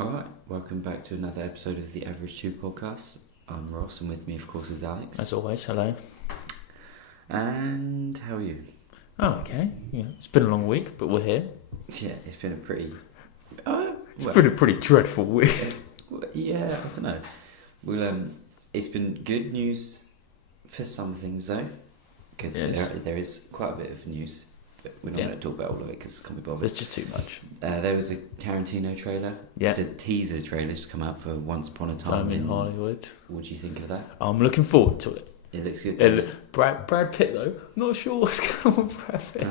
Alright, welcome back to another episode of the AV2 Podcast. I'm Ross, and with me, of course, is Alex. As always, hello. And how are you? Oh, okay. Yeah, it's been a long week, but we're here. Yeah, it's been a pretty... It's been a pretty dreadful week. Yeah, I don't know. Well, it's been good news for some things, though, because there is quite a bit of news. But we're not going to talk about all of it because it can't be bothered. There's just too much. There was a Tarantino trailer. Yeah. The teaser trailer just come out for Once Upon a Time in Hollywood. What do you think of that? I'm looking forward to it. It looks good. Brad Pitt, though, not sure what's going on with Brad Pitt.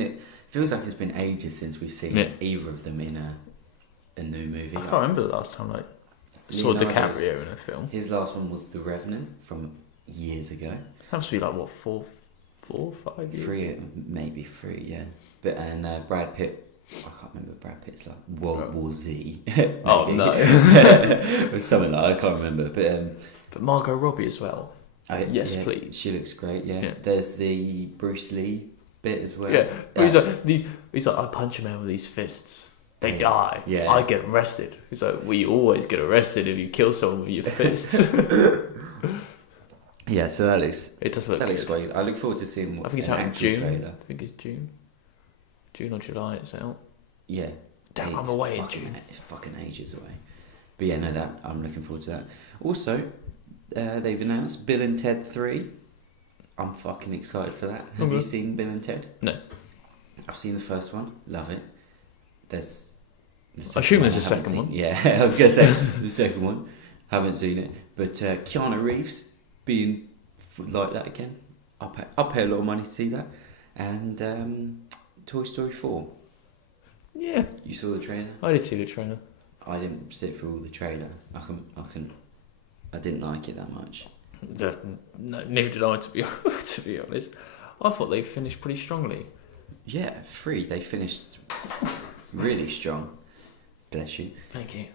It feels like it's been ages since we've seen either of them in a new movie. I can't remember the last time I saw DiCaprio in a film. His last one was The Revenant from years ago. That must be like, what, 4 or 5 years? Maybe 3, yeah. But Brad Pitt, I can't remember Brad Pitt's like World War Z. Oh no, or something like that, I can't remember. But Margot Robbie as well. Yes, yeah, please. She looks great. Yeah. There's the Bruce Lee bit as well. Yeah, he's like, I punch a man with these fists. They die. Yeah. I get arrested. He's like, we always get arrested if you kill someone with your fists. Yeah, so that looks great. I look forward to seeing what. I think it's out in June. Trailer. I think it's June or July. It's out. Yeah. Damn, I'm away in June. It's fucking ages away. But yeah, no, I'm looking forward to that. Also, they've announced Bill and Ted 3. I'm fucking excited for that. Have you seen Bill and Ted? No. I've seen the first one. Love it. I assume there's a second one. Yeah, I was going to say the second one. Haven't seen it. But Keanu Reeves being like that again. I'll pay a lot of money to see that. And Toy Story 4. Yeah. You saw the trailer? I did see the trailer. I didn't sit through all the trailer. I didn't like it that much. No, neither did I, to be honest. I thought they finished pretty strongly. Yeah, 3. They finished really strong. Bless you. Thank you.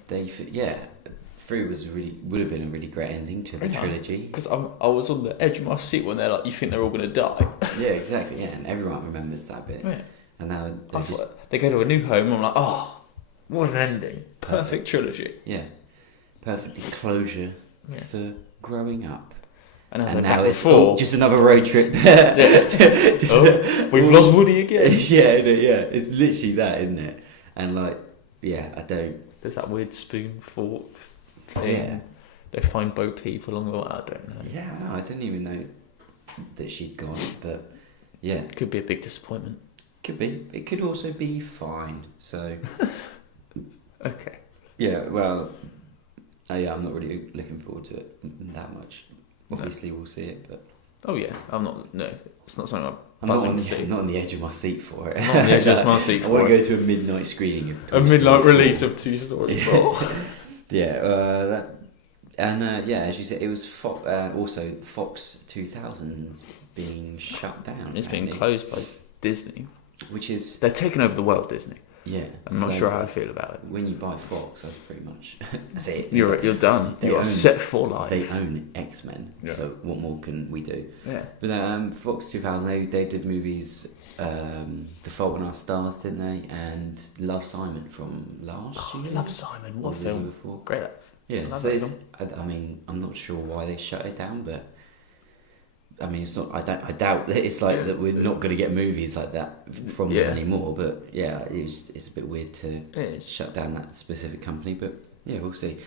3 would have been a really great ending to the trilogy. Because I was on the edge of my seat when they're like, you think they're all going to die. Yeah, exactly. Yeah, and everyone remembers that bit. Yeah. And now they go to a new home. And I'm like, oh, what an ending! Perfect trilogy. Yeah, perfect closure for growing up. And now it's just another road trip. We've lost Woody again. Yeah, it's literally that, isn't it? And I don't. There's that weird spoon fork thing. Yeah. They find Bo Peep along the way. I don't know. Yeah, I didn't even know that she'd gone, but yeah. Could be a big disappointment. Could be. It could also be fine. So. Okay. Yeah, well, I'm not really looking forward to it that much. Obviously, we'll see it, but... Oh, yeah. It's not something I'm not on the edge of my seat for it. I'm not on the edge of my seat for it. I want to go to a midnight screening of Toy a midnight Story release 4. of Toy Story 4. As you said, it was also Fox 2000s being shut down. It's been closed by Disney. Which is... They're taking over the world, Disney. Yeah. I'm not sure how I feel about it. When you buy Fox, that's pretty much... That's it. You're done. You're set for life. They own X-Men, so what more can we do? Yeah. But Fox 2000, they did movies, The Fault in Our Stars, didn't they? And Love, Simon from last year. Love, Simon. What film? Before. Great. Yeah, so I'm not sure why they shut it down, but... I mean, it's not. I doubt that it's like that. We're not going to get movies like that from them anymore. But yeah, it's a bit weird to shut down that specific company. But yeah, we'll see.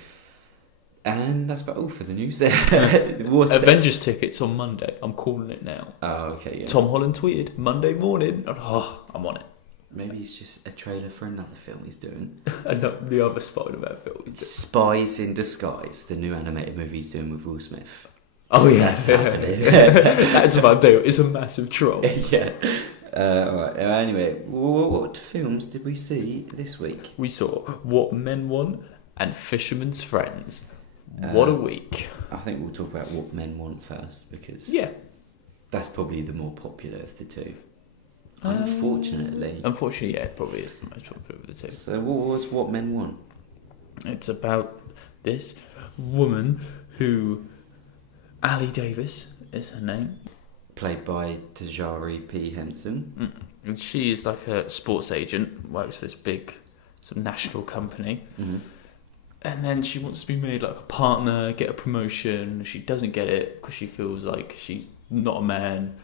And that's about all for the news. Avengers tickets on Monday. I'm calling it now. Oh, okay. Yeah. Tom Holland tweeted Monday morning. Oh, I'm on it. Maybe it's just a trailer for another film he's doing. And the other Spider-Man film. Spies in Disguise, the new animated movie he's doing with Will Smith. Oh yeah, that's about to do. It's a massive troll. Yeah. Alright. Anyway, what films did we see this week? We saw What Men Want and Fisherman's Friends. What a week! I think we'll talk about What Men Want first because that's probably the more popular of the two. Unfortunately, yeah, it probably is the most popular of the two. So, what was What Men Want? It's about this woman who. Ali Davis is her name. Played by Tajari P. Henson. And she is like a sports agent, works for this big sort of national company. Mm-hmm. And then she wants to be made like a partner, get a promotion. She doesn't get it because she feels like she's not a man.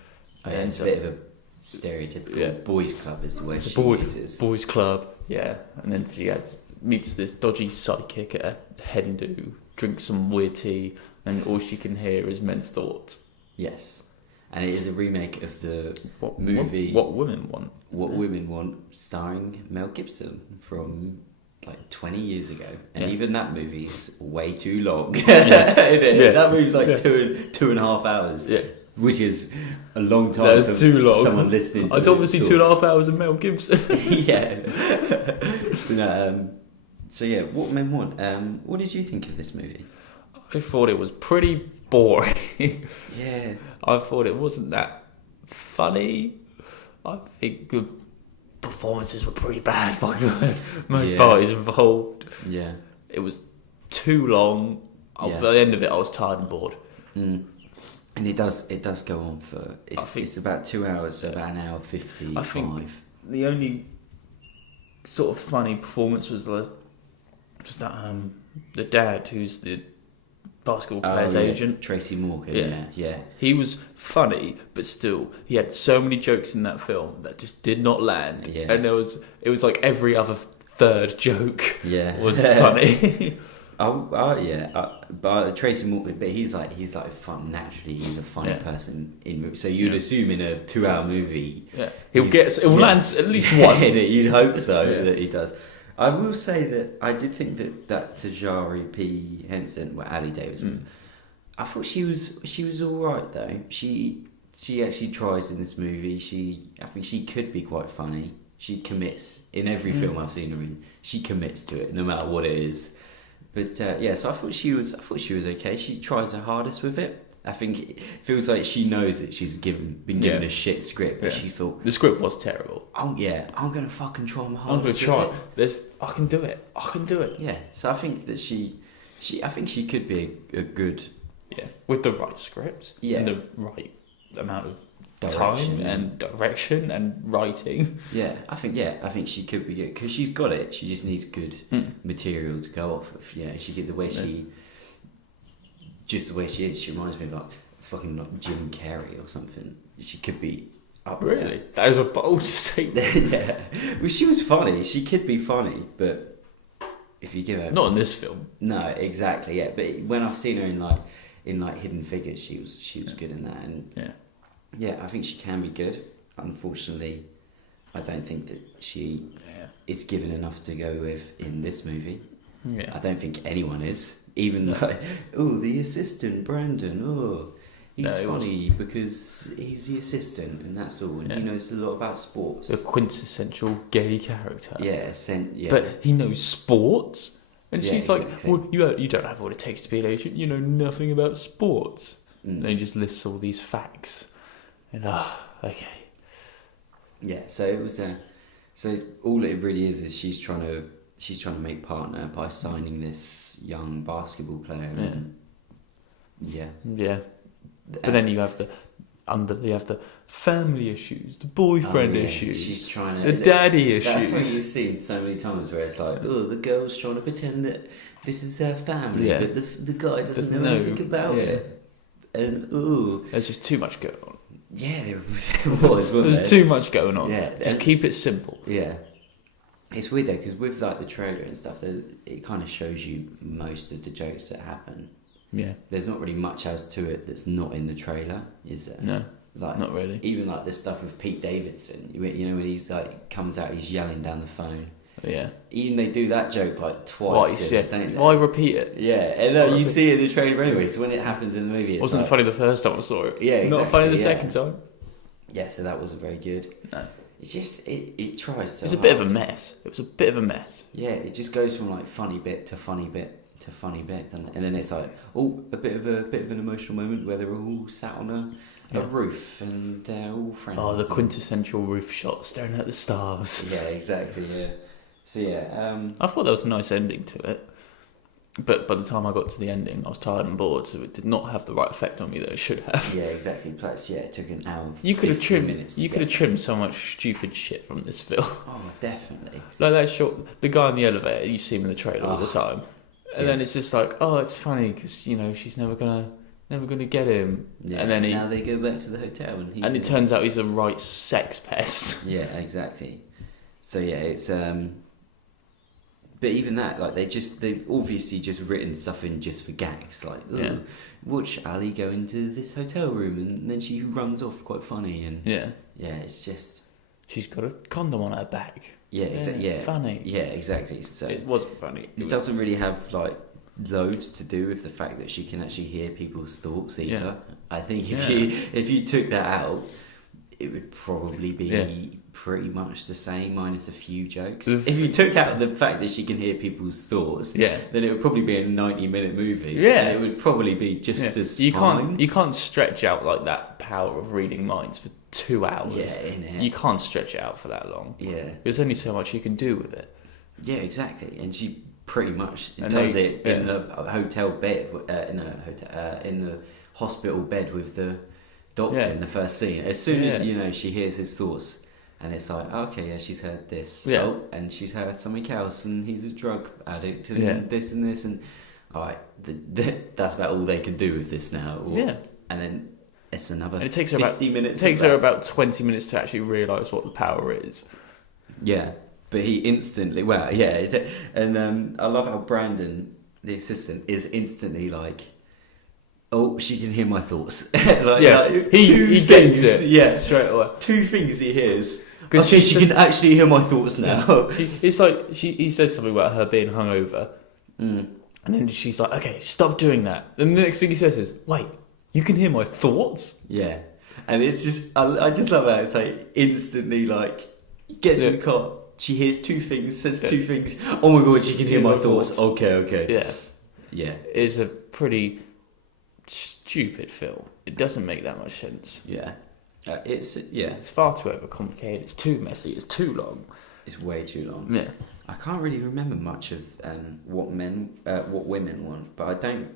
Oh, yeah, it's a bit of a stereotypical boys' club is the way she uses. Boys' club, yeah. And then she meets this dodgy sidekick at a hen do, drinks some weird tea, and all she can hear is men's thoughts. Yes. And it is a remake of the movie... What Women Want. What Women Want, starring Mel Gibson from... like 20 years ago, and even that movie's way too long. That movie's like 2.5 hours, which is a long time. That's too long. Someone listening. I don't want to see 2.5 hours of Mel Gibson. So yeah, What Men Want. What did you think of this movie? I thought it was pretty boring. Yeah, I thought it wasn't that funny. I think the performances were pretty bad by most parties involved. Yeah, it was too long. By the end of it, I was tired and bored. And it does go on for. It's about 2 hours, so about an hour 55. I think the only sort of funny performance was just that the dad who's the basketball player's agent, Tracy Morgan. Yeah. He was funny, but still, he had so many jokes in that film that just did not land. Yes. And it was like every other third joke was funny. But Tracy Morgan, but he's like fun naturally. He's a funny person so you'd assume in a 2-hour movie, he'll land at least one. You'd hope so that he does. I will say that I did think that Tajari P. Henson, Ali Davis, I thought she was all right though. She actually tries in this movie. I think she could be quite funny. She commits in every film I've seen her in. She commits to it no matter what it is. But so I thought she was okay. She tries her hardest with it. I think it feels like she knows that she's been given a shit script, but she thought the script was terrible. Oh yeah, I'm gonna fucking try my hardest. I'm gonna try. I can do it. Yeah. So I think that I think she could be a good. Yeah, with the right script. Yeah. And the right amount of time and direction and writing. Yeah, I think she could be good because she's got it. She just needs good material to go off of. Yeah, she get the way she. Just the way she is, she reminds me of fucking Jim Carrey or something. She could be up there. Really? That is a bold statement. Yeah. Well, she was funny. She could be funny, but if you give her... Not in this film. No, exactly, yeah. But when I've seen her in Hidden Figures, she was good in that. And yeah, I think she can be good. Unfortunately, I don't think that she is given enough to go with in this movie. Yeah. I don't think anyone is. Even the assistant, Brandon, he's funny because he's the assistant and that's all. And he knows a lot about sports. The quintessential gay character. Yeah. But he knows sports. And she's like, well, you don't have what it takes to be an agent. You know nothing about sports. And he just lists all these facts. And, okay. Yeah, so it was... so all it really is she's trying to make partner by signing this young basketball player. But then you have the family issues, the boyfriend issues. She's trying the daddy issues. That's what you've seen so many times where it's like, the girl's trying to pretend that this is her family, but the guy doesn't know anything about it. And there's just too much going on. Yeah, there was. There's too much going on. Yeah, just keep it simple. Yeah. It's weird though, because with the trailer and stuff, it kind of shows you most of the jokes that happen. Yeah. There's not really much else to it that's not in the trailer, is there? No, not really. Even the stuff with Pete Davidson, when he's comes out, he's yelling down the phone. Yeah. Even they do that joke twice. Don't they? Why repeat it? Yeah, and you see it in the trailer anyway. So when it happens in the movie, it wasn't funny the first time I saw it. Yeah, exactly, not funny the second time. Yeah, so that wasn't very good. No. It's just it tries so it's a hard. bit of a mess. It was a bit of a mess. Yeah, it just goes from funny bit to funny bit to funny bit, and then it's a bit of an emotional moment where they're all sat on a roof and all friends. Oh, the quintessential roof shot staring at the stars. Yeah, exactly. Yeah. So I thought there was a nice ending to it, but by the time I got to the ending, I was tired and bored, so it did not have the right effect on me that it should have. Yeah, exactly. Plus, it took an hour. You could have trimmed. You could have trimmed so much stupid shit from this film. Oh, definitely. Like that shot, the guy in the elevator. You see him in the trailer all the time. And then it's just like, oh, it's funny because you know she's never gonna get him. Yeah. And then now they go back to the hotel, and it turns out he's a right sex pest. Yeah, exactly. So yeah, it's but even that, like they've obviously just written stuff in just for gags, like watch Ali go into this hotel room and then she runs off, quite funny, and it's just she's got a condom on her back. Yeah, exactly. Yeah, funny. Yeah, exactly. So it wasn't funny. It doesn't really have like loads to do with the fact that she can actually hear people's thoughts either. Yeah. I think if you took that out, it would probably be pretty much the same, minus a few jokes. If you took out the fact that she can hear people's thoughts, then it would probably be a 90-minute movie. Yeah, and it would probably be just as fine. You can't stretch out like that power of reading minds for 2 hours. Yeah, you can't stretch it out for that long. Yeah, there's only so much you can do with it. Yeah, exactly. And she pretty much does it in the hotel bed, in the hospital bed with the doctor in the first scene. As soon as she hears his thoughts, and it's like, okay, she's heard this, and she's heard something else, and he's a drug addict, and this and this, and all right, that's about all they can do with this now. And then it's another. And it takes her 50 minutes. It takes her about 20 minutes to actually realise what the power is. Yeah. But he instantly, and I love how Brandon, the assistant, is instantly like, oh, she can hear my thoughts. He gets it straight away. 2 things he hears. Okay, she can actually hear my thoughts now. It's like he said something about her being hungover, and then she's like, okay, stop doing that. And the next thing he says is, wait, you can hear my thoughts? Yeah, and it's just, I just love how it's like instantly like gets in the car. She hears 2 things, says 2 things. Oh my god, she can hear my thoughts. Okay. Yeah. It's a pretty stupid film. It doesn't make that much sense. Yeah. It's far too overcomplicated. It's too messy. It's too long. It's way too long. Yeah. I can't really remember much of what women want, but I don't.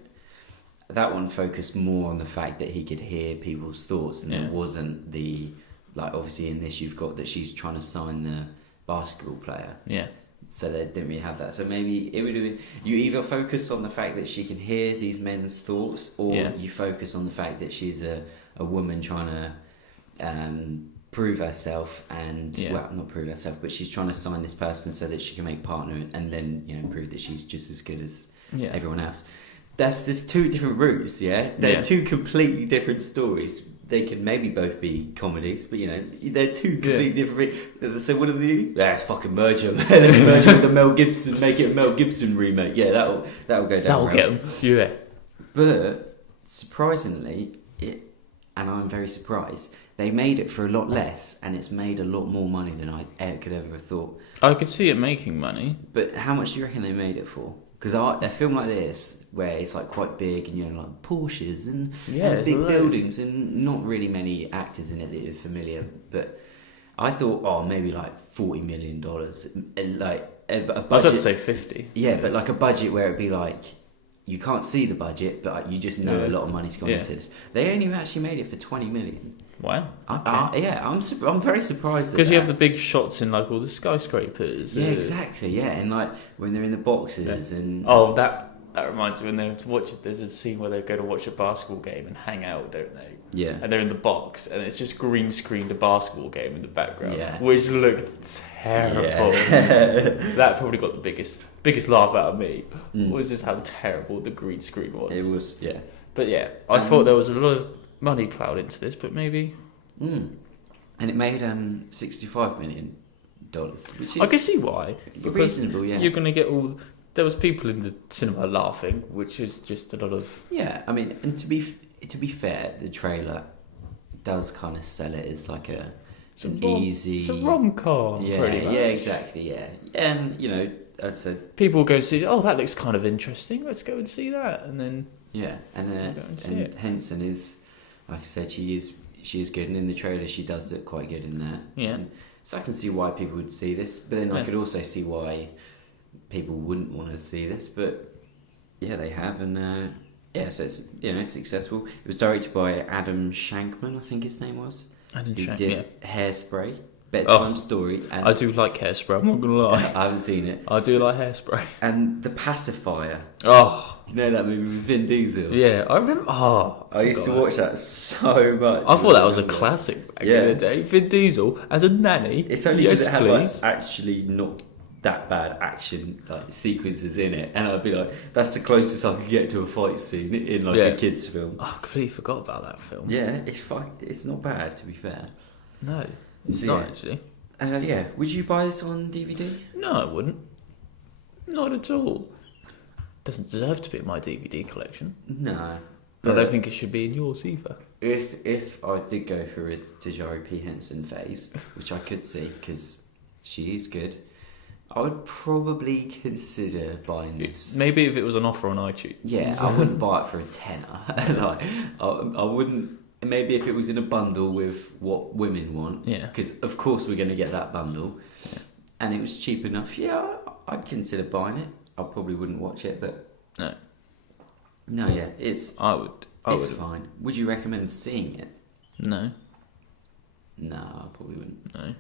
That one focused more on the fact that he could hear people's thoughts, and it wasn't the obviously in this you've got that she's trying to sign the basketball player. Yeah. So they didn't really have that. So maybe it would have been, you either focus on the fact that she can hear these men's thoughts, or you focus on the fact that she's a woman trying to prove herself and well, not prove herself, but she's trying to sign this person so that she can make partner and then prove that she's just as good as everyone else. There's 2 different routes. They're 2 completely different stories. They can maybe both be comedies, but they're 2 completely different things. So what do they do? Let's fucking merge them. Let's merge them with the Mel Gibson, make it a Mel Gibson remake. Yeah, that'll go down. That'll get them. Yeah. But surprisingly, and I'm very surprised, they made it for a lot less, and it's made a lot more money than I could ever have thought. I could see it making money. But how much do you reckon they made it for? Because a film like this, where it's like quite big and like Porsches and big buildings and not really many actors in it that you're familiar, but I thought, maybe like $40 million, like a budget. I was about to say 50. Yeah, but like a budget where it'd be like you can't see the budget, but you just know a lot of money's gone into this. They only actually made it for $20 million. Wow. Okay. I'm very surprised. Because you have the big shots in like all the skyscrapers. Yeah, exactly. Yeah, and like when they're in the boxes and that reminds me when they have to watch it. There's a scene where they go to watch a basketball game and hang out, don't they? Yeah. And they're in the box, and it's just green screened a basketball game in the background, which looked terrible. Yeah. That probably got the biggest laugh out of me. Was just how terrible the green screen was. It was, yeah. But I thought there was a lot of money ploughed into this, but maybe. And it made $65 million, which is I can see why. Reasonable, yeah. You're going to get all. There was people in the cinema laughing, which is just a lot of. Yeah, I mean, and to be fair, the trailer does kind of sell it as like easy. It's a rom-com. Yeah, pretty much. Yeah, exactly. Yeah, and as I said, people go see. Oh, that looks kind of interesting. Let's go and see that, and then. Yeah, and Henson is, like I said, she is good, and in the trailer she does look quite good in that. Yeah. And so I can see why people would see this, but then I could also see why people wouldn't want to see this. But yeah, they have, and so it's successful. It was directed by Adam Shankman, I think his name was. Adam Shankman. Who did Hairspray. bedtime story. And I do like Hairspray, I'm not going to lie. I haven't seen it. I do like Hairspray. And The Pacifier. Oh. You know that movie with Vin Diesel? Yeah, I remember. I used to watch that so much. I thought that was a classic back in the day. Vin Diesel as a nanny. It's only because it had actually not that bad action sequences in it, and I'd be like, that's the closest I could get to a fight scene in a kids film. I completely forgot about that film. Yeah, it's fine. It's not bad, to be fair. No, it's not actually. Would you buy this on DVD? No, I wouldn't. Not at all. Doesn't deserve to be in my DVD collection. No. But I don't think it should be in yours either. If I did go through a Taraji P. Henson phase, which I could see because she is good, I would probably consider buying this. Maybe if it was on offer on iTunes. Yeah, I wouldn't buy it for a tenner. I wouldn't. Maybe if it was in a bundle with What Women Want. Yeah. Because of course we're going to get that bundle, and it was cheap enough. Yeah, I'd consider buying it. I probably wouldn't watch it, but no, yeah, it's. I would. It's fine. Would you recommend seeing it? No. No, I probably wouldn't. No.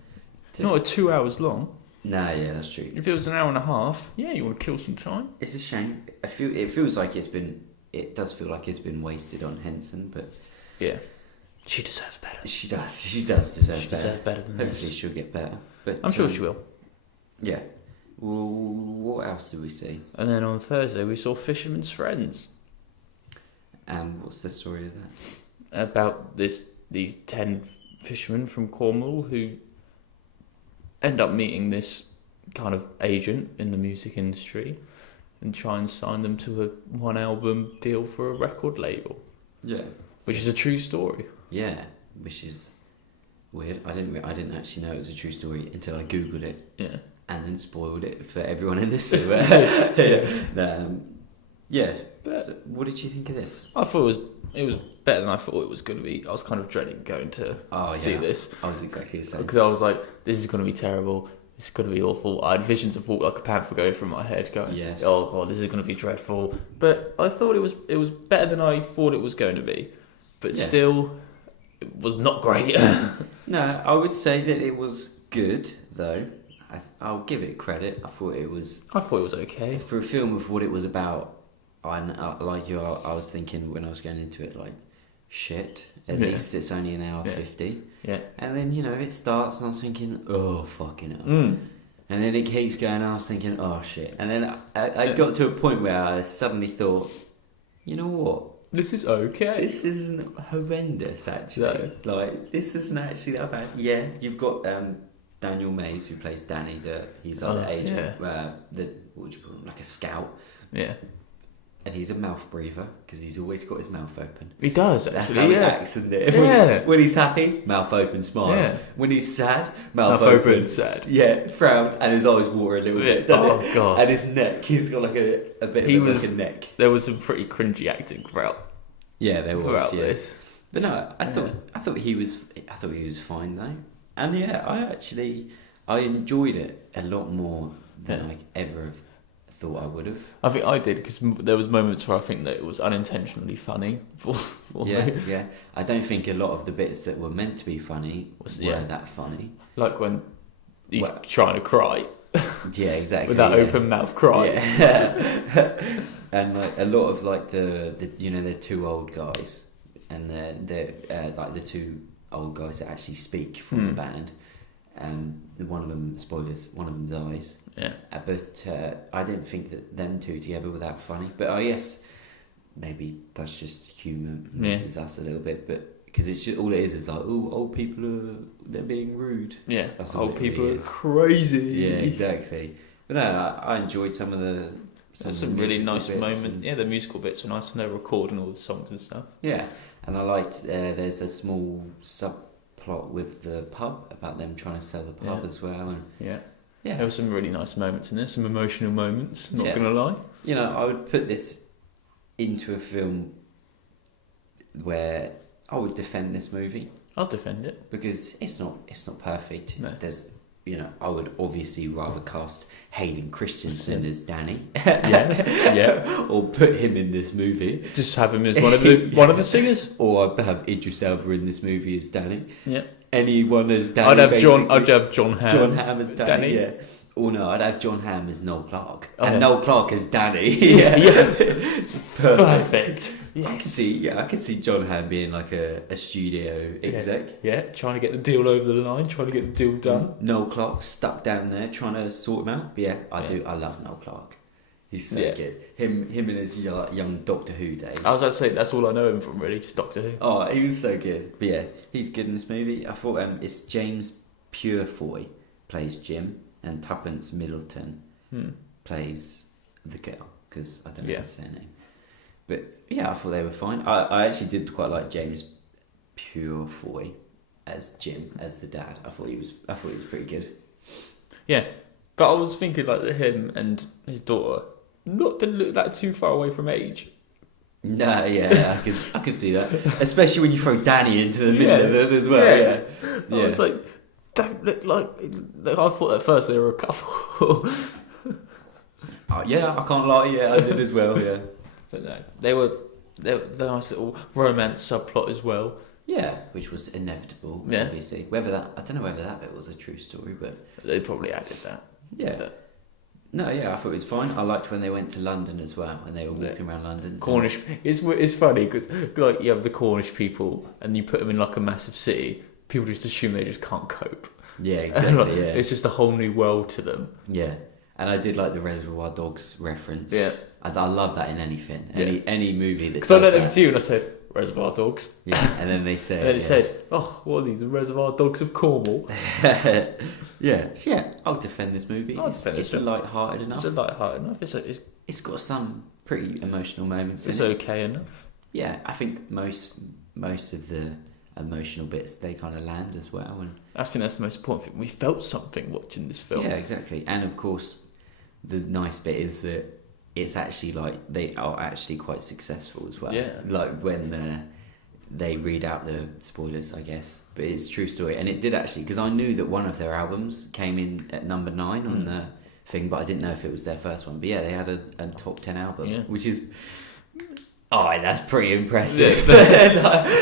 It's not 2 hours long. No, yeah, that's true. If it was an hour and a half, you want to kill some time. It's a shame. It feels like it's been. It does feel like it's been wasted on Henson, but yeah, she deserves better. She does. She does deserve better. She deserves better than Hopefully this. she'll get better. But I'm sure she will. Yeah. Well, what else did we see? And then on Thursday we saw Fisherman's Friends. And what's the story of that? About these 10 fishermen from Cornwall who end up meeting this kind of agent in the music industry and try and sign them to a one album deal for a record label. Yeah. Which is a true story. Yeah, which is weird. I didn't actually know it was a true story until I googled it. Yeah. And then spoiled it for everyone in this. So what did you think of this? I thought it was better than I thought it was going to be. I was kind of dreading going to see this. I was exactly the same. Because I was like, this is going to be terrible. This is going to be awful. I had visions of Walk Like a Panther going through my head going, yes. Oh God, this is going to be dreadful. But I thought it was better than I thought it was going to be. But still, it was not great. No, I would say that it was good, though. I'll give it credit. I thought it was okay. For a film of what it was about, I was thinking when I was going into it, like, shit, at least it's only an hour 50. Yeah. And then, it starts and I was thinking, oh, fucking hell. And then it keeps going and I was thinking, oh, shit. And then I got to a point where I suddenly thought, you know what? This is okay. This isn't horrendous, actually. No. Like, this isn't actually that bad. Yeah, you've got Daniel Mays, who plays Danny, he's like the agent, what would you call him, like a scout. Yeah. And he's a mouth breather, because he's always got his mouth open. He does, actually. That's how he acts, isn't it? Yeah. When he's happy, mouth open, smile. Yeah. When he's sad, mouth open, sad. Yeah, frown, and his eyes water a little bit, doesn't it? God. And his neck, he's got like a bit of a neck. There was some pretty cringy acting throughout. Yeah, there was. Yeah. This. But no, I thought he was fine though. And I enjoyed it a lot more than I ever thought I would have. I think I did, because there was moments where I think that it was unintentionally funny for me. Yeah. I don't think a lot of the bits that were meant to be funny weren't that funny. Like when he's trying to cry. Yeah, exactly. With that open mouth cry. Yeah. And like a lot of like the two old guys, and they're like the two old guys that actually speak from the band. One of them, spoilers, one of them dies. Yeah. But I didn't think that them two together were that funny. But I guess maybe that's just humour misses us a little bit. But because it's just, all it is like, oh, old people they're being rude. Yeah. That's old people are crazy. Yeah, exactly. But no, I enjoyed some of the. Some really nice moments. Yeah, the musical bits were nice when they were recording all the songs and stuff. Yeah, and I liked. There's a small subplot with the pub about them trying to sell the pub as well. And yeah, there were some really nice moments in there. Some emotional moments. Not gonna lie. I would put this into a film where I would defend this movie. I'll defend it because it's not perfect. No. There's I would obviously rather cast Hayden Christensen as Danny. Yeah. Or put him in this movie. Just have him as one of the singers. Or I'd have Idris Elba in this movie as Danny. Yeah. Anyone as Danny. I'd have John Hamm. John Hamm as Danny. Yeah. Or no, I'd have John Hamm as Noel Clarke. And Noel Clarke as Danny. Yeah. It's perfect. Yes. I can see John Hamm being like a studio exec. Yeah, trying to get the deal over the line, trying to get the deal done. Noel Clarke stuck down there trying to sort him out. But yeah, I love Noel Clarke. He's so good. Him in his young Doctor Who days. I was about to say, that's all I know him from, really, just Doctor Who. Oh, he was so good. But yeah, he's good in this movie. I thought it's James Purefoy plays Jim, and Tuppence Middleton plays the girl, because I don't know how to say her name. But yeah, I thought they were fine. I actually did quite like James Purefoy as Jim, as the dad. I thought he was pretty good. Yeah, but I was thinking like him and his daughter didn't look that too far away from age. No, yeah, I could see that, especially when you throw Danny into the middle of it as well. Yeah. I was like, don't look like. I thought at first they were a couple. Yeah, I can't lie. Yeah, I did as well. Yeah. But no, they were the nice little romance subplot as well. Yeah, which was inevitable. Yeah. Obviously, I don't know whether that bit was a true story, but they probably added that. Yeah. But, no, yeah, I thought it was fine. I liked when they went to London as well, and they were walking around London. Cornish. It's funny because like you have the Cornish people, and you put them in like a massive city. People just assume they just can't cope. Yeah, exactly. Yeah. It's just a whole new world to them. Yeah, and I did like the Reservoir Dogs reference. Yeah. I love that in anything, any movie that. Because I looked over to you and I said Reservoir Dogs. Yeah, and then they said. And then it said, "Oh, what are these? The Reservoir Dogs of Cornwall." Yeah. I'll defend this movie. It's light-hearted enough. It's light-hearted enough. It's got some pretty emotional moments. It's okay enough. Yeah, I think most of the emotional bits they kind of land as well, and I think that's the most important thing. We felt something watching this film. Yeah, exactly. And of course, the nice bit is that. It's actually like they are actually quite successful as well. Yeah. Like when they read out the spoilers, I guess. But it's a true story. And it did actually, because I knew that one of their albums came in at number 9 on the thing, but I didn't know if it was their first one. But yeah, they had a top 10 album, which is... Oh, that's pretty impressive.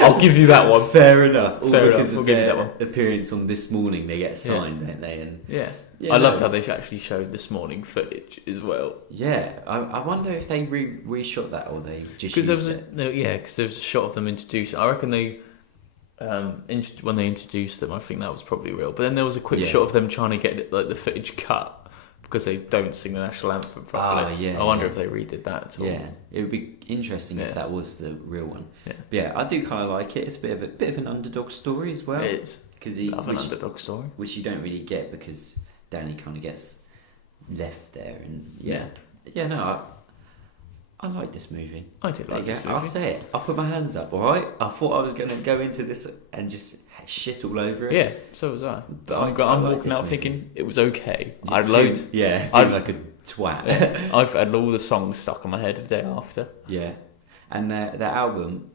I'll give you that one. Fair enough. Because of their appearance on This Morning, they get signed, don't they? And I loved how they actually showed This Morning footage as well. Yeah, I wonder if they reshot that or they just used it. Because there was a shot of them introduced. I reckon they when they introduced them, I think that was probably real. But then there was a quick shot of them trying to get like the footage cut because they don't sing the national anthem properly. I wonder if they redid that at all. Yeah, it would be interesting if that was the real one. Yeah, but yeah, I do kind of like it. It's a bit of an underdog story as well. It is because an underdog story, which you don't really get because Danny kind of gets left there, and I like this movie. I did like this movie. I'll say it. I'll put my hands up. All right. I thought I was going to go into this and just shit all over it. Yeah, so was I. But I'm walking out thinking it was okay. I'd like a twat. I've had all the songs stuck in my head the day after. Yeah, and their album,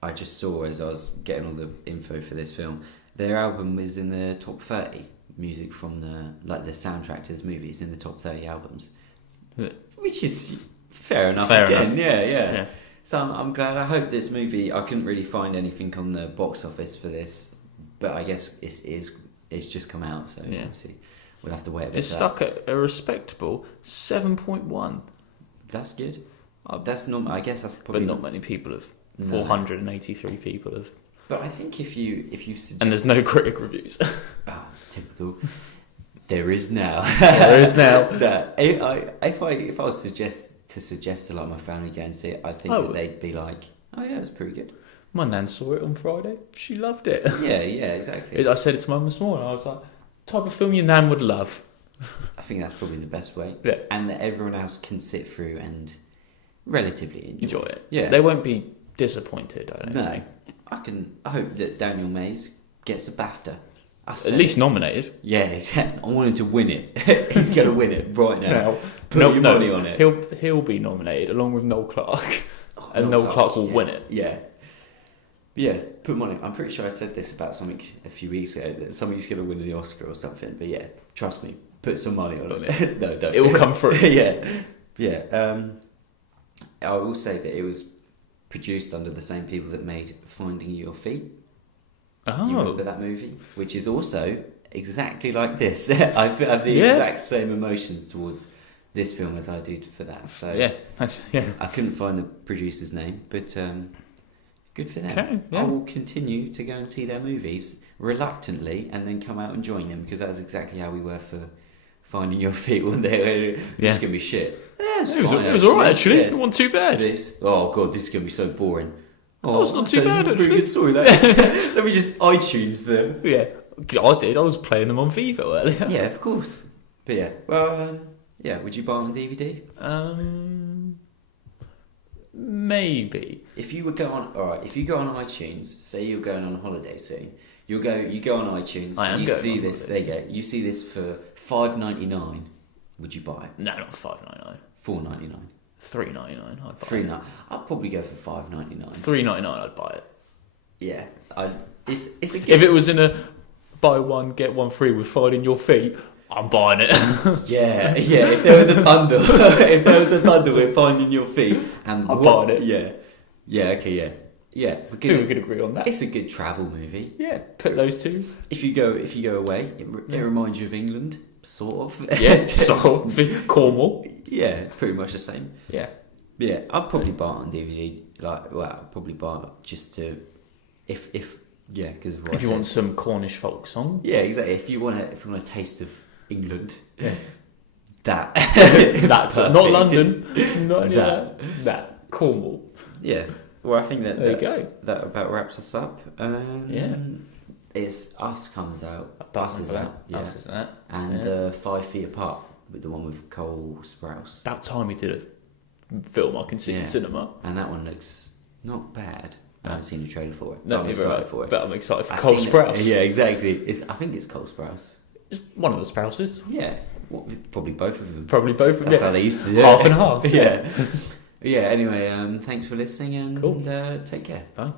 I just saw as I was getting all the info for this film. Their album is in the top 30. Music from the soundtrack to this movie is in the top 30 albums, which is fair enough. Yeah. So I'm glad. I hope this movie. I couldn't really find anything on the box office for this, but I guess it's just come out, so obviously we'll have to wait. It's stuck at a respectable 7.1. That's good. That's not. I guess that's probably. But not many people have. 483 people have. But I think if you suggest... And there's no critic reviews. Oh, it's typical. There is now. No. If I was to suggest to like my family go and see it, I think that they'd be like, oh yeah, it's pretty good. My nan saw it on Friday. She loved it. Yeah, exactly. I said it to Mum this morning. I was like, type of film your nan would love. I think that's probably the best way. Yeah. And that everyone else can sit through and relatively enjoy it. Yeah. They won't be disappointed, I don't think. I hope that Daniel Mays gets a BAFTA. At least nominated. Yeah, exactly. I want him to win it. He's going to win it right now. Put your money on it. He'll be nominated along with Noel Clarke. And Noel Clarke will win it. Yeah. Yeah, put money. I'm pretty sure I said this about something a few weeks ago, that somebody's going to win the Oscar or something. But yeah, trust me, put some money on it. No, don't. It will come through. Yeah. I will say that it was produced under the same people that made Finding Your Feet. Oh. You remember that movie? Which is also exactly like this. I have the exact same emotions towards this film as I do for that. So yeah. I couldn't find the producer's name, but good for them. Okay, yeah. I will continue to go and see their movies reluctantly and then come out and join them, because that was exactly how we were for Finding Your Feet one day. It's going to be shit. Yeah, it was alright actually. It wasn't too bad. Oh god, this is going to be so boring. Oh, it's not too bad actually. Pretty good story that is. Let me just iTunes them. Yeah, I did. I was playing them on Vivo earlier. Yeah, of course. But yeah, well, would you buy it on DVD? Maybe. If you go on iTunes, say you're going on holiday soon, you go on iTunes and you see this. There you go. You see this for $5.99. Would you buy it? No, not $5.99. $4.99. $3.99. I'd buy $3.99. I'd probably go for $5.99. $3.99. I'd buy it. Yeah, it's a good... If it was in a buy one get one free with Finding Your Feet, I'm buying it. yeah. If there was a bundle, with Finding Your Feet, and I'm buying it. Yeah. Okay. Yeah. I think we could agree on that. It's a good travel movie. Yeah. Put those two. If you go away, it reminds you of England, sort of. Yeah. Sort of. Cornwall. Yeah. Pretty much the same. Yeah. Yeah. I'd probably buy it on DVD. I'd probably buy it just to, because if you want some Cornish folk song. Yeah, exactly. If you want a taste of England, that's not London, not that Cornwall. Yeah. Well, I think that there you go. That about wraps us up. It's Us comes out. Us is out. Yeah. Us is that. And 5 Feet Apart with the one with Cole Sprouse. About time we did a film I can see in cinema. And that one looks not bad. I haven't seen the trailer for it. No, I'm excited for it. But I'm excited for Cole Sprouse. Yeah, exactly. I think it's Cole Sprouse. It's one of the Sprouses. Yeah. Probably both of them. That's how they used to do it. Half and half. Yeah. Yeah, anyway, thanks for listening and cool. Take care. Bye.